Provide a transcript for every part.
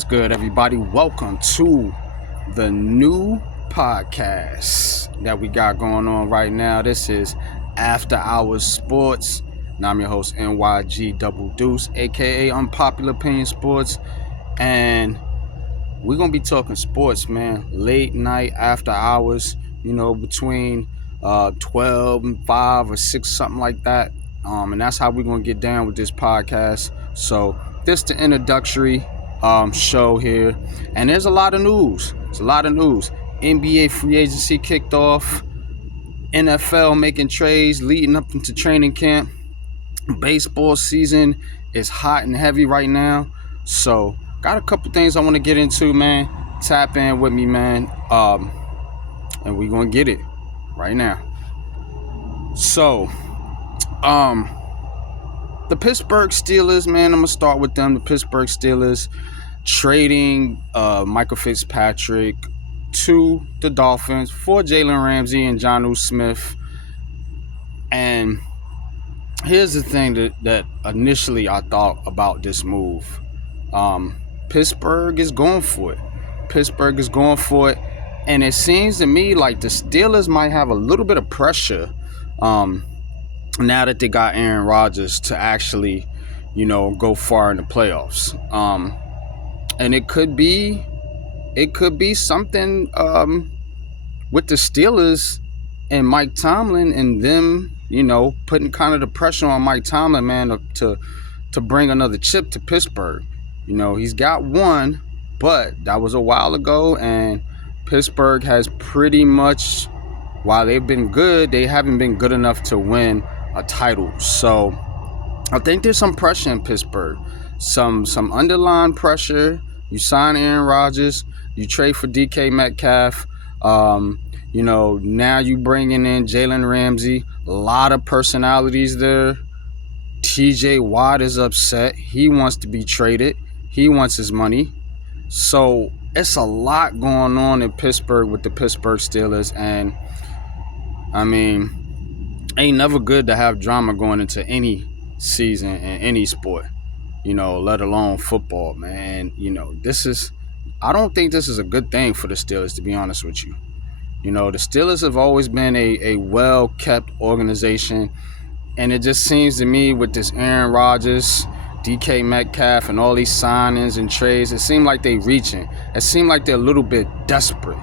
What's good, everybody? Welcome to the new podcast that we got going on right now. This is After Hours Sports, and I'm your host, NYG Double Deuce, aka Unpopular Opinion Sports, and we're gonna be talking sports, man. Late night, after hours, between 12 and 5 or 6, something like that. And that's how we're gonna get down with this podcast. So this the introductory show here, and there's a lot of news. It's a lot of news. NBA free agency kicked off. NFL making trades leading up into training camp. Baseball season is hot and heavy right now. So got a couple things I want to get into, man. Tap in with me, man. And we gonna get it right now. So, the Pittsburgh Steelers, man, I'm gonna start with them. The Pittsburgh Steelers trading Michael Fitzpatrick to the Dolphins for Jalen Ramsey and Jonnu Smith. And here's the thing that initially I thought about this move. Pittsburgh is going for it. And it seems to me like the Steelers might have a little bit of pressure now that they got Aaron Rodgers to actually, go far in the playoffs. And it could be something with the Steelers and Mike Tomlin and them, putting kind of the pressure on Mike Tomlin, man, to bring another chip to Pittsburgh. He's got one, but that was a while ago, and Pittsburgh has pretty much, while they've been good, they haven't been good enough to win a title. So I think there's some pressure in Pittsburgh, some underlying pressure. You sign Aaron Rodgers, you trade for DK Metcalf. Now you bringing in Jalen Ramsey. A lot of personalities there. TJ Watt is upset. He wants to be traded. He wants his money. So it's a lot going on in Pittsburgh with the Pittsburgh Steelers. And, I mean, ain't never good to have drama going into any season in any sport, let alone football, man. I don't think this is a good thing for the Steelers, to be honest with you. The Steelers have always been a well-kept organization. And it just seems to me with this Aaron Rodgers, DK Metcalf, and all these signings and trades, it seemed like they reaching. It seemed like they're a little bit desperate,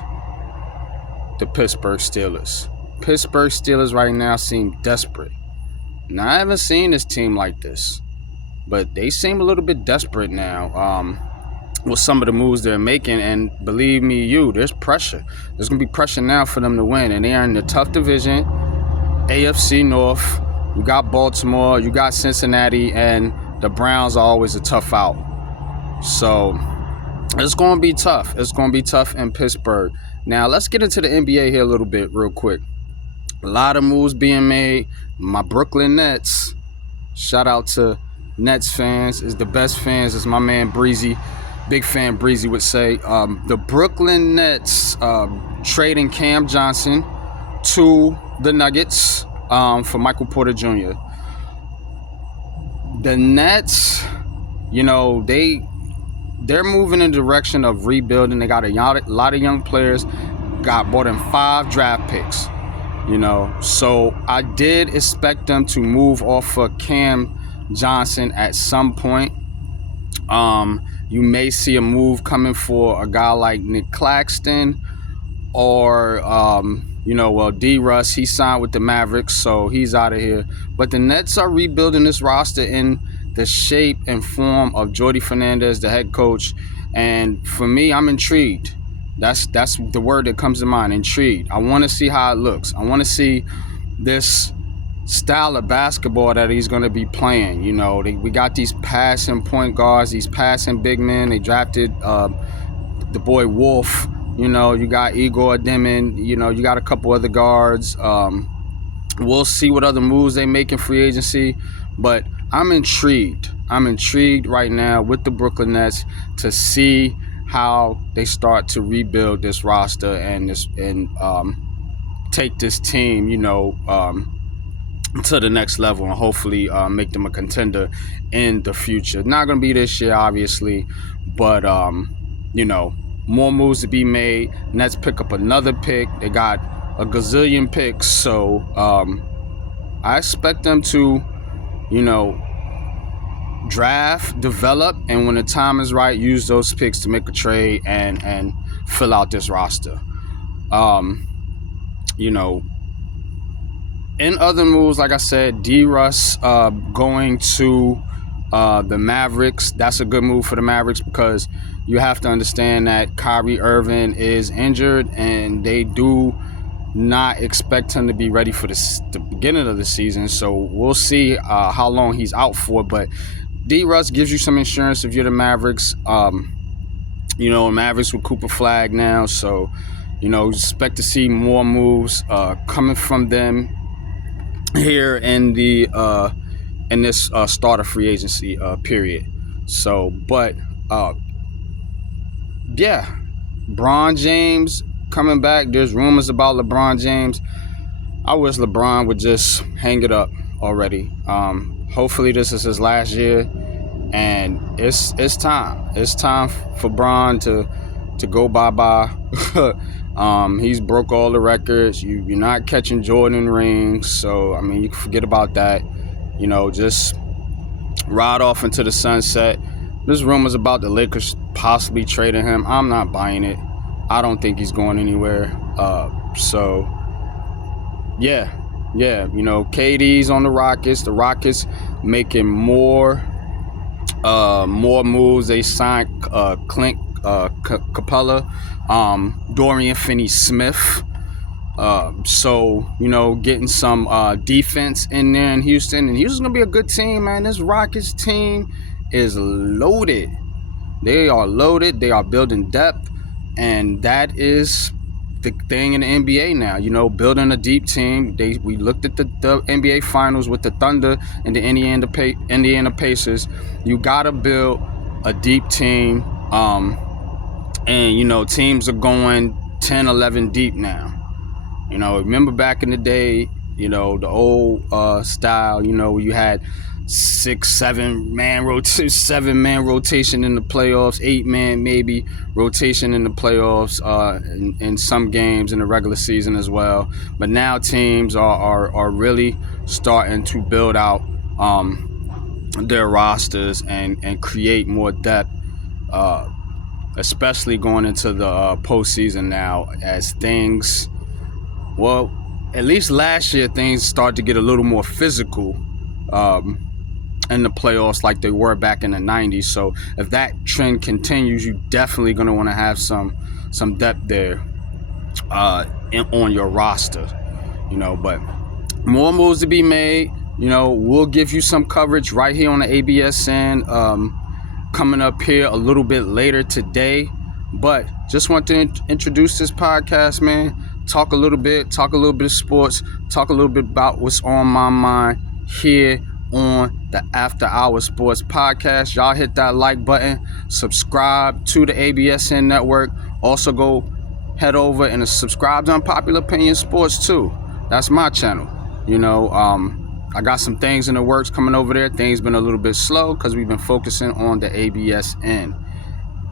the Pittsburgh Steelers. Pittsburgh Steelers right now seem desperate. Now, I haven't seen this team like this, but they seem a little bit desperate now with some of the moves they're making. And believe me, there's pressure. There's going to be pressure now for them to win. And they are in the tough division, AFC North. You got Baltimore, you got Cincinnati, and the Browns are always a tough out. So it's going to be tough. It's going to be tough in Pittsburgh. Now, let's get into the NBA here a little bit real quick. A lot of moves being made. My Brooklyn Nets, shout out to Nets fans, is the best fans, as my man Breezy, big fan Breezy would say. The Brooklyn Nets trading Cam Johnson to the Nuggets for Michael Porter Jr. The Nets, they're moving in the direction of rebuilding. They got a lot of young players, got more than 5 draft picks, So I did expect them to move off of Cam Johnson at some point. You may see a move coming for a guy like Nick Claxton or, D-Russ. He signed with the Mavericks, so he's out of here. But the Nets are rebuilding this roster in the shape and form of Jordi Fernandez, the head coach. And for me, I'm intrigued. That's the word that comes to mind, intrigued. I want to see how it looks. I want to see this style of basketball that he's going to be playing. We got these passing point guards, these passing big men. They drafted the boy Wolf. You got Igor Demon. You got a couple other guards. We'll see what other moves they make in free agency. But I'm intrigued. I'm intrigued right now with the Brooklyn Nets to see how they start to rebuild this roster and take this team, to the next level and hopefully make them a contender in the future. Not going to be this year, obviously, But more moves to be made. Nets pick up another pick. They got a gazillion picks, so I expect them to, draft, develop, and when the time is right, use those picks to make a trade and fill out this roster. In other moves, like I said, D-Russ going to the Mavericks. That's a good move for the Mavericks because you have to understand that Kyrie Irving is injured and they do not expect him to be ready for the beginning of the season. So we'll see how long he's out for. But D-Russ gives you some insurance if you're the Mavericks. Mavericks with Cooper Flag now. So, expect to see more moves coming from them here in this starter free agency period. So, but Bron James coming back. There's rumors about LeBron James. I wish LeBron would just hang it up already. Hopefully this is his last year, and it's time. It's time for Bron to go bye-bye. He's broke all the records. You're not catching Jordan rings, so I mean you can forget about that. Just ride off into the sunset. There's rumors about the Lakers possibly trading him. I'm not buying it. I don't think he's going anywhere. KD's on the Rockets. The Rockets making more moves. They signed Clint Capella, Dorian Finney-Smith. Getting some defense in there in Houston. And Houston's going to be a good team, man. This Rockets team is loaded. They are loaded. They are building depth. And that is the thing in the NBA now. Building a deep team. We looked at the NBA Finals with the Thunder and the Indiana Pacers. You got to build a deep team. Teams are going 10, 11 deep now. Remember back in the day, the old style, you had 6-7 man rotation, 7-man rotation in the playoffs, 8-man maybe rotation in the playoffs, in some games in the regular season as well. But now teams are really starting to build out their rosters and create more depth, especially going into the postseason now, as things, at least last year things started to get a little more physical in the playoffs like they were back in the 90s. So if that trend continues, you're definitely going to want to have some depth there on your roster, but more moves to be made. We'll give you some coverage right here on the ABSN coming up here a little bit later today. But just want to introduce this podcast, man. Talk a little bit of sports, talk a little bit about what's on my mind here on the After Hours Sports Podcast. Y'all hit that like button, subscribe to the ABSN network. Also go head over and subscribe to Unpopular Opinion Sports too. That's my channel. I got some things in the works coming over there. Things been a little bit slow because we've been focusing on the ABSN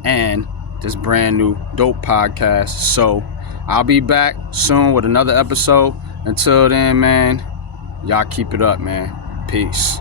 and this brand new dope podcast. So I'll be back soon with another episode. Until then, man, y'all keep it up, man. Peace.